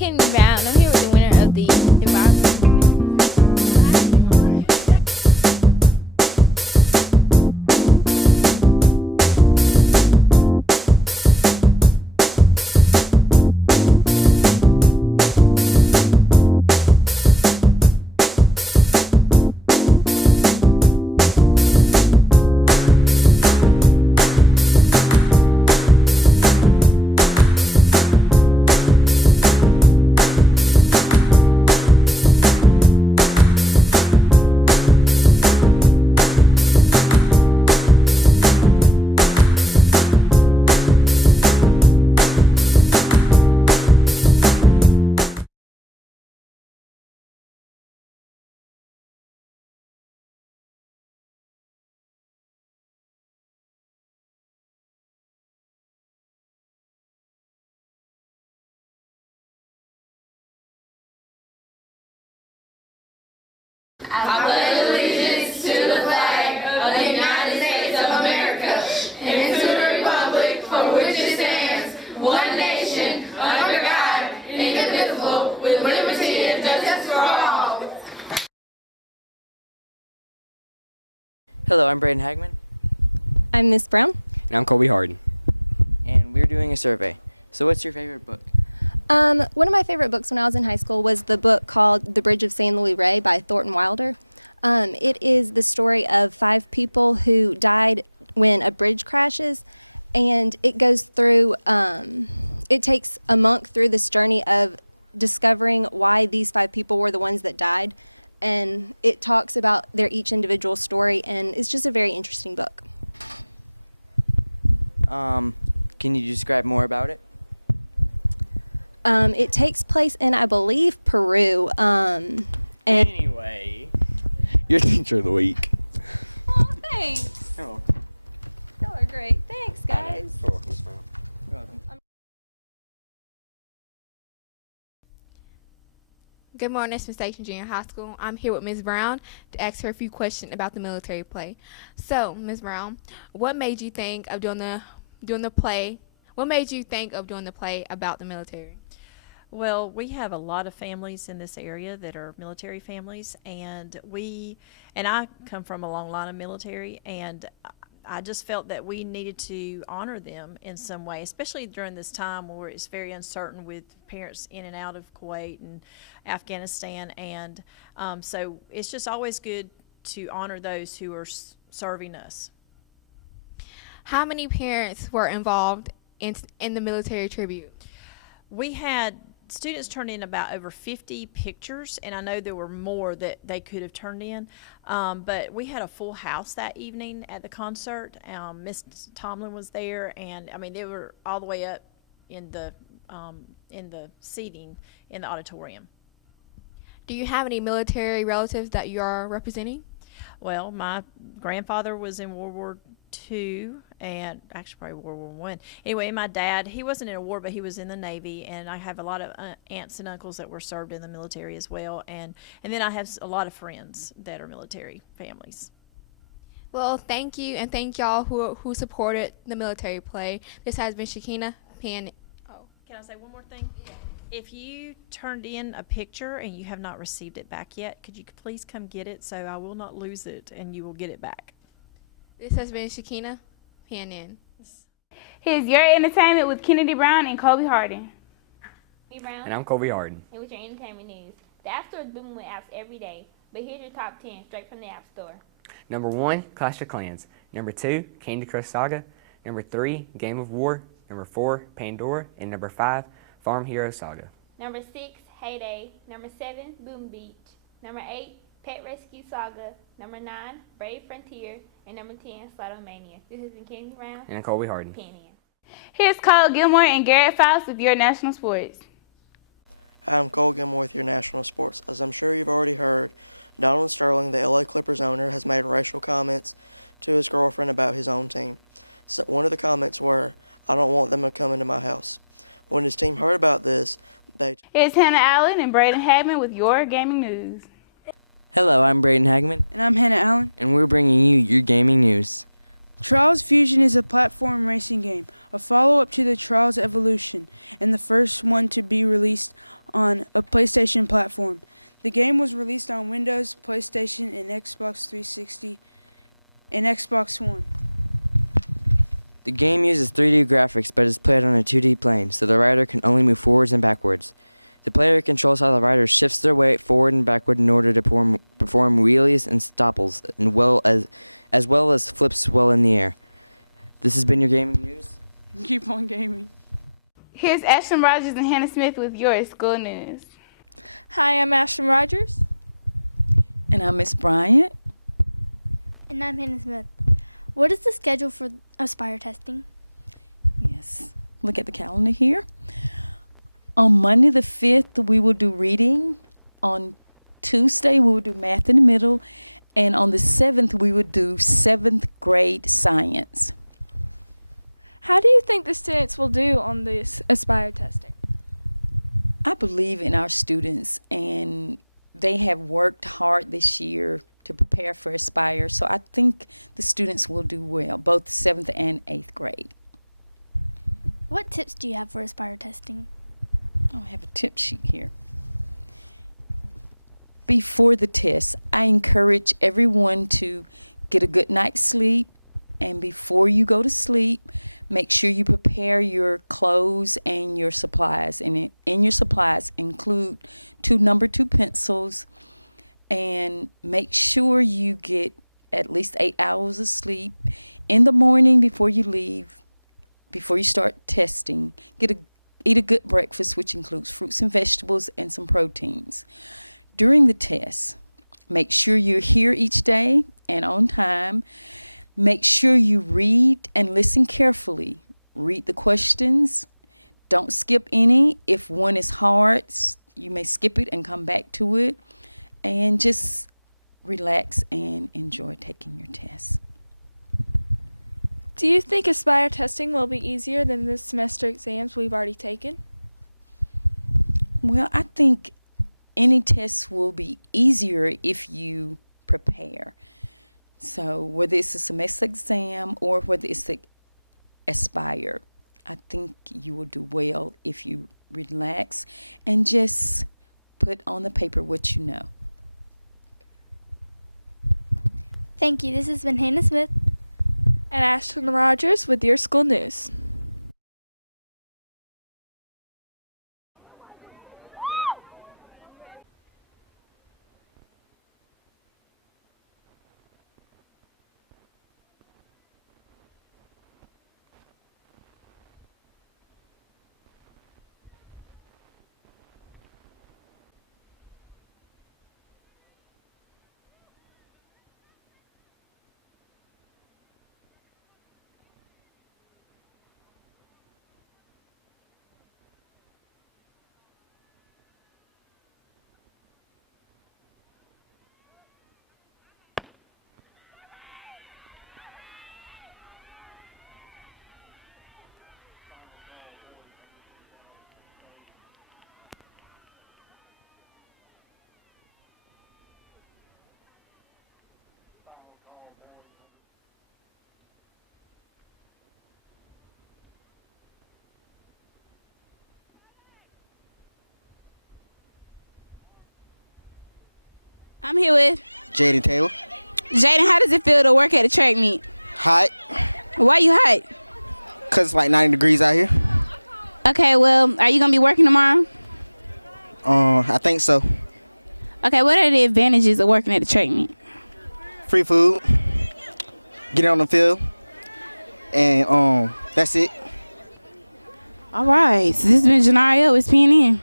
Kennedy Brown. I'm here with the winner of the environmental. I pledge allegiance to the flag of the United States of America and to the republic for which it stands, one nation, under God, indivisible, with liberty and justice for all. Hello, I'm Braden Hagman. I'm Miss Brown. And I'm Colby Harden. And we're doing a survey. So what's your favorite book? One of my favorite books when I was in high school was the book called The Bridge of San Luis Rey by Thornton Wilder. It is the story of 5 people who died when a bridge crashes, and it goes through, it takes a monk through this journey of discovering why these 5 people were the ones that died, and it talks about their each individual story, and it's just a very interesting book. Can you describe more about it? It takes place in, I believe, Peru. Anyway, your teacher of the week. Oh, thanks. You're welcome. Y'all are great. Thanks, guys. You're welcome, Miss Brown. You're welcome. Good morning, Smith Station Junior High School. I'm here with Ms. Brown to ask her a few questions about the military play. So, Ms. Brown, what made you think of doing the play? What made you think of doing the play about the military? Well, we have a lot of families in this area that are military families, and I come from a long line of military, and I just felt that we needed to honor them in some way, especially during this time where it's very uncertain with parents in and out of Kuwait and Afghanistan, and so it's just always good to honor those who are serving us. How many parents were involved in the military tribute? We had students turn in about over 50 pictures, and I know there were more that they could have turned in, but we had a full house that evening at the concert. Miss Tomlin was there, and I mean they were all the way up in the seating in the auditorium. Do you have any military relatives that you are representing? Well, my grandfather was in World War II, and actually probably World War One. Anyway, my dad, he wasn't in a war, but he was in the Navy, and I have a lot of aunts and uncles that were served in the military as well, and then I have a lot of friends that are military families. Well, thank you, and thank y'all who supported the military play. This has been Shakina Pan. Oh, can I say one more thing? Yeah. If you turned in a picture and you have not received it back yet, could you please come get it so I will not lose it and you will get it back? This has been Shakina Pan. Here's your entertainment with Kennedy Brown and Colby Harden. Here's Cole Gilmore and Garrett Faust with your national sports. Hi, I'm Cole Gilmore with your national sports. As I'm sure you've already heard, Donald Sterling, the LA Clippers owner, has made racial comments to his girlfriend about his own team. So one of the comments were, "I don't want them to come into my house." When his team heard about this, they... It's Hannah Allen and Braden Hagman with your gaming news. Hello, I'm Braden Hagman. And I'm Hannah Allen. And we're bringing you your gaming news. Trials Fusion is a platform racing game, a follow-up to the Trials Evolution, and the first one to be released on a PlayStation platform. The game was released on Windows, PlayStation, and Xbox 360 and Xbox One. The game uses 3D graphics but is played on a 2D plane, so the rider can only move forwards and backwards. The player controls how the rider shifts their weight forward and backward in order to perform wheelies and stopples, as well as flips while in the air. This has been your gaming news. Keep on gaming. Here's Ashton Rogers and Hannah Smith with your school news. Hi, I'm Ashton Rogers. And I'm Miss Bryant. And I'm Hannah Smith. What is the schedule for Aspire testing? Yes. Look at the calendar here. On Monday the 5th, we will do reading. On Tuesday, we will do math in the middle. And on the 7th, we will do 7th grade science. How do you think the students will do on this Aspire testing? I believe in our students, and they have worked hard this year to prepare for Aspire. So I think the students will do well, both 7th and 8th grade. What tips do you have for Aspire testing? I have a tip sheet here. Before the test, I encourage everyone to get a good night's sleep. And before you go to sleep, make sure you prepare your clothes and your supplies. And in your supplies, include 2 number 2 pencils. And make sure you get at least 8 hours of sleep. In the morning before you leave, before you start testing, eat a good breakfast, which includes fruits and vegetables and some proteins. During the test, make sure you're here each day and on time. Make sure you read and listen carefully. Read the questions. Don't skip any. If one is hard, you may skip it and come back to it. And just relax and enjoy taking your test. Do you think Aspire testing will be easier than the semester exams we've already taken? Well, I think any test will be easier if you prepare. So whether it's a semester exam or whether it's the Aspire, I think you will do well if you relax and just put on the paper what you know. Thank you. This has been Hannah Smith And Ashton Rogers with your school news. I'm here with Jaden Taylor. Jaden. How does it feel to work at a track meet? Hot. Why you hot? Because it's like 90 degrees out here. Okay, well, are you going to be working tomorrow? I think so. Okay, what are the advantages of working at the track meet? Free food. Get on the field. And that's it. All right, so this has been Janario with PNN.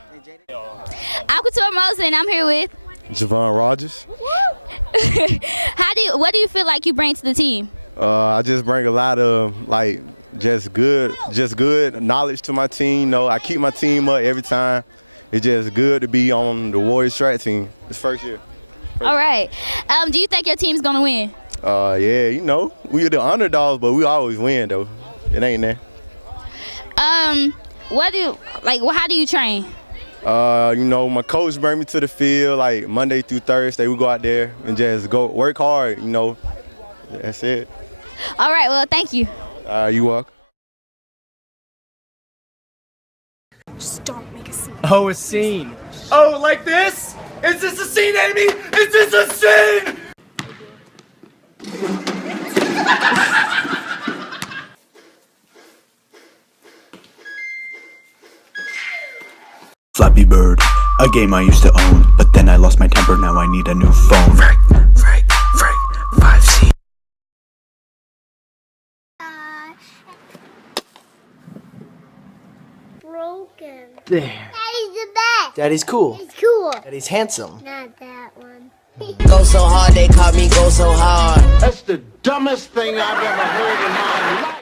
I'm Couture Mosley, and I'm here with Javon Rogers. What do you feel like you bring to the team? I just bring a lot of just good knowledge to my team. You know, I keep my team up every time. It's just good to be on the Warriors track team. It's first year. All right. Do you think your team's gonna win? Yeah, you know, we're the underdogs, but we always win though. It ain't that. How do you train? You know, my coach bring me to the field like Monday through Thursday. We go out there and just go work hard. You know, that's it. All right, well, thank you. You welcome. Just don't make a scene. Oh, a scene. Oh, like this? Is this a scene, Amy? Is this a scene? Flappy Bird, a game I used to own, but then I lost my temper, now I need a new phone. Frank, 5C. Broken. There. Daddy's the best. Daddy's cool. He's cool. Daddy's handsome. Not that one. Go so hard, they caught me go so hard. That's the dumbest thing I've ever heard in my life.